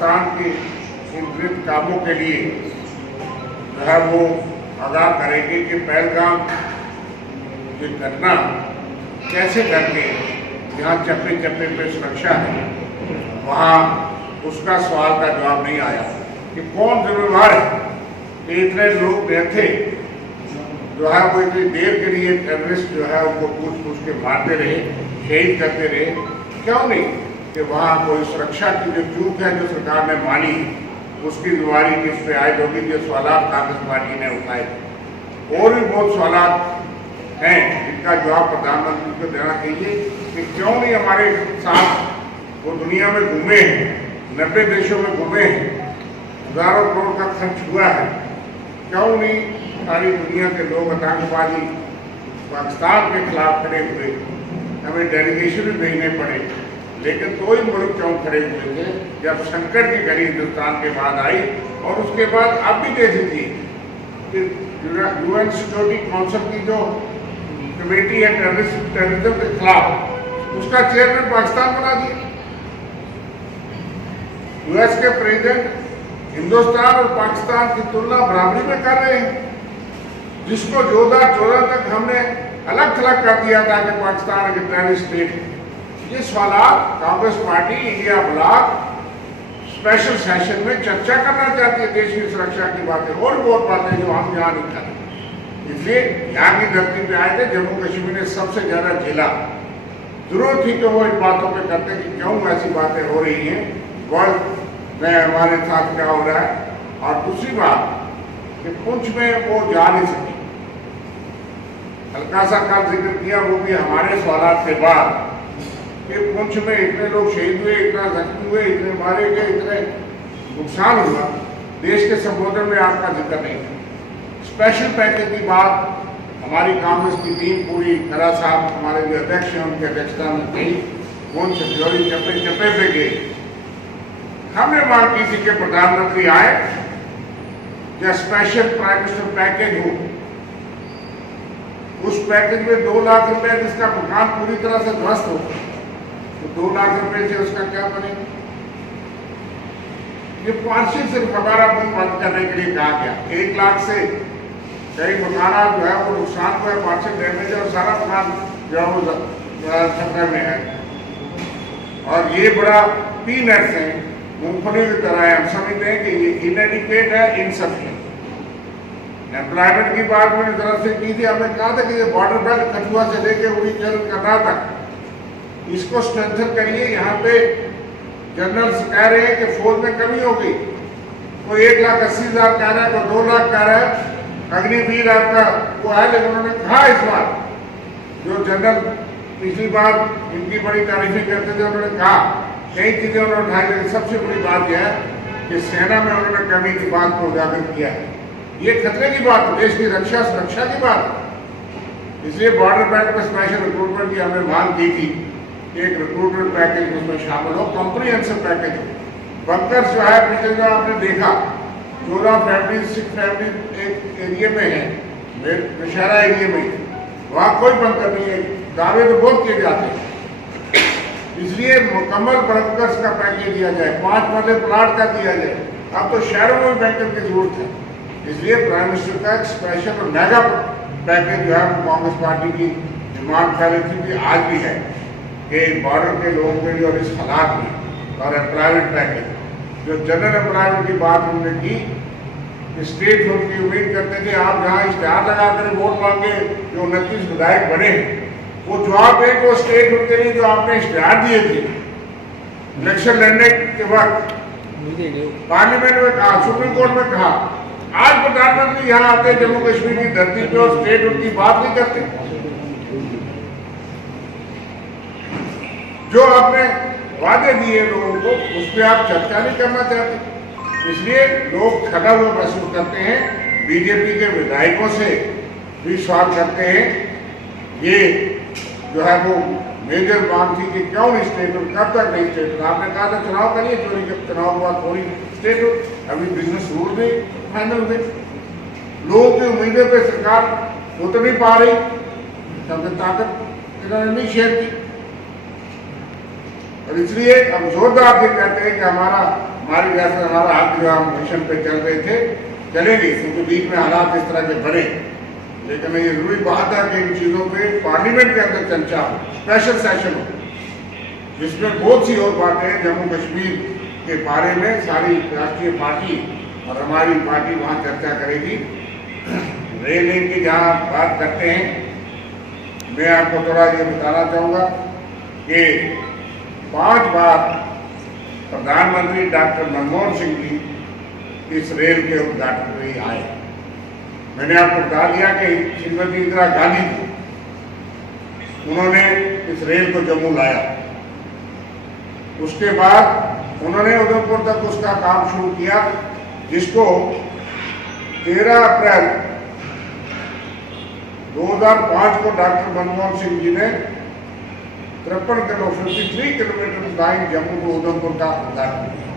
पाकिस्तान के इन विरुद्ध कामों के लिए जो है वो आगाह करेंगे कि पहलगाम ये घटना कैसे करके जहाँ चप्पे चप्पे पे सुरक्षा है वहाँ उसका सवाल का जवाब नहीं आया कि कौन जिम्मेवार है कि इतने लोग थे जो है वो इतनी देर के लिए टेररिस्ट जो है उनको पूछ के मारते रहे, शहीद करते रहे। क्यों नहीं कि वहाँ कोई सुरक्षा की जो चूक है जो सरकार ने मानी उसकी जिम्मेवारी किस पे आयद होगी, जो सवाल कांग्रेस पार्टी ने उठाए थे। और भी बहुत सवाल हैं जिनका जवाब प्रधानमंत्री को देना चाहिए कि क्यों नहीं हमारे साथ वो दुनिया में घूमे हैं, 90 देशों में घूमे हैं, हजारों करोड़ का खर्च हुआ है, क्यों नहीं सारी दुनिया के लोग आतंकवादी पाकिस्तान के खिलाफ खड़े हुए, हमें डेलीगेशन भी भेजने पड़े, लेकिन तो ही मुल्क क्यों खड़े हुए थे जब संकट की घड़ी हिंदुस्तान के बाद आई। और उसके बाद आप भी देख लीजिए कि UN सिक्योरिटी काउंसिल की जो कमेटी है टेररिज्म के खिलाफ, उसका चेयरमैन पाकिस्तान बना दिया। US के प्रेसिडेंट हिंदुस्तान और पाकिस्तान की तुलना बराबरी में कर रहे हैं, जिसको 2014 तक हमने अलग थलग कर दिया था कि पाकिस्तान एक टेररिस्ट स्टेट है। ये सवाल Congress party India block special session में चर्चा करना चाहती है, देश की सुरक्षा की बातें और बहुत बातें जो हम यहाँ नहीं कर रहे। इसलिए यहाँ की धरती पे आए थे, जम्मू कश्मीर ने सबसे ज्यादा झेला। जरूरत थी कि वो इन बातों पे करते कि क्यों ऐसी बातें हो रही हैं, वर्ल्ड में हमारे साथ क्या हो रहा है। और दूसरी बात कि पुंछ में वो जा नहीं सकी, हल्का सा कल जिक्र किया, वो भी हमारे सवाल के बाद कि पुंछ में इतने लोग शहीद हुए, इतना जख्मी हुए, इतने मारे गए, इतने नुकसान हुआ, देश के संबोधन में आपका जिक्र नहीं था। स्पेशल पैकेज की बात हमारी कांग्रेस की टीम पूरी खरा साहब हमारे जो अध्यक्ष हैं उनकी अध्यक्षता में गई, पुंछ तिजौरी चप्पे चप्पे पे गए। हमने मांग की थी कि प्रधानमंत्री आए या स्पेशल प्राइम मिनिस्टर पैकेज हो, उस पैकेज में 2 लाख रुपए जिसका मकान पूरी तरह से ध्वस्त हो, तो 2 लाख रुपए से उसका क्या बनेगा। ये पार्षद सिर्फ हमारा मुंह बंद करने के लिए कहा गया। 1 लाख से कई मकान जो है वो नुकसान हुआ है, पार्षद डैमेज है और सारा मकान जो है वो खतरे में है। और ये बड़ा पीनट्स है, मूंगफली की तरह है। हम समझते हैं कि ये इनएडिक्वेट है, इनसफिशिएंट। एम्प्लॉयमेंट की बात मैंने जरा से की थी, हमने कहा था कि ये बॉर्डर बेल्ट कठुआ से लेके उड़ी कर्नाटक तक इसको स्ट्रेंथन करिए। यहाँ पे जनरल्स कह रहे हैं कि फौज में कमी हो गई, कोई 1,80,000 कह रहा है, कोई 2 लाख कह रहा है। अग्निवीर आपका वो है, लेकिन उन्होंने कहा इस बार जो जनरल पिछली बार इनकी बड़ी तारीफें करते थे, उन्होंने कहा कई चीजें उन्होंने उठाई, लेकिन सबसे बड़ी बात यह है कि सेना में उन्होंने कमी की बात को उजागर किया है। ये खतरे की बात, देश की रक्षा सुरक्षा की बात। इसलिए बॉर्डर बेल्ट में स्पेशल रिक्रूटमेंट की हमने मांग की थी कि एक रिक्रूटमेंट पैकेज उसमें शामिल हो, कॉम्प्रिहेंसिव पैकेज हो। बंकर्स जो है पिछले जो आपने देखा 14 फैमिली 6 फैमिली एक एरिया में है, नौशहरा एरिया में, वहाँ कोई बंकर नहीं है। दावे तो बहुत किए जाते हैं, इसलिए मुकम्मल बंकर्स का पैकेज दिया जाए, 5 वाले प्लाट का दिया जाए। अब तो शहरों में बैंकर की जरूरत है, इसलिए प्राइम मिनिस्टर का एक स्पेशल और मेगा पैकेज जो है वो कांग्रेस पार्टी की डिमांड कर रही थी, आज भी है कि बॉर्डर के लोगों के लिए और इस हालात में। और एम्प्लॉयमेंट पैकेज जो जनरल एम्प्लॉयमेंट की बात उन्होंने की, स्टेट उनकी उम्मीद करते थे आप जहाँ इश्तेहार लगा कर वोट मांगे, जो 29 विधायक बने, वो जवाब एक वो स्टेट उनके लिए जो आपने इश्तेहार दिए थे इलेक्शन लड़ने के वक्त पार्लियामेंट में कहा, सुप्रीम कोर्ट में कहा, आज प्रधानमंत्री यहाँ आते जम्मू कश्मीर की धरती पे और स्टेट उनकी बात नहीं करते। जो आपने वादे दिए लोगों को उस पर आप चर्चा नहीं करना चाहते, इसलिए लोग ठगा हुआ महसूस करते हैं। बीजेपी के विधायकों से भी सवाल करते हैं, ये जो है वो मेजर मांग थी कि क्यों नहीं स्टेटमेंट, कब तक नहीं स्टेटमेंट। आपने कहा था चुनाव करिए, चोरी के चुनाव हुआ थोड़ी स्टेटमेंट, अभी बिजनेस रूल भी फाइनल हुए। लोगों की उम्मीदें पे सरकार हो तो नहीं पा रही, क्योंकि ताकत इन्होंने नहीं शेयर की। और इसलिए हम जोरदार से कहते हैं कि हमारा हमारी वजह से हमारा हाथ जो हम मिशन पे चल रहे थे चलेंगे, क्योंकि बीच में हालात इस तरह के बने। लेकिन ये जरूरी बात है कि इन चीज़ों पे पार्लियामेंट के अंदर चर्चा हो, स्पेशल सेशन हो, जिसमें बहुत सी और बातें हैं जम्मू कश्मीर के बारे में सारी राष्ट्रीय पार्टी और हमारी पार्टी वहाँ चर्चा करेगी। रेल लाइन की जहाँ बात करते हैं, मैं आपको थोड़ा ये बताना चाहूँगा कि 5 बार प्रधानमंत्री डॉक्टर मनमोहन सिंह जी इस रेल के उद्घाटन में ही आए। मैंने आपको बता दिया कि श्रीमती इंदिरा गांधी जी उन्होंने इस रेल को जम्मू लाया, उसके बाद उन्होंने उधमपुर तक उसका काम शुरू किया, जिसको 13 अप्रैल 2005 को डॉक्टर मनमोहन सिंह जी ने 53 किलोमीटर लाइन जम्मू को उधमपुर का उद्घाटन किया।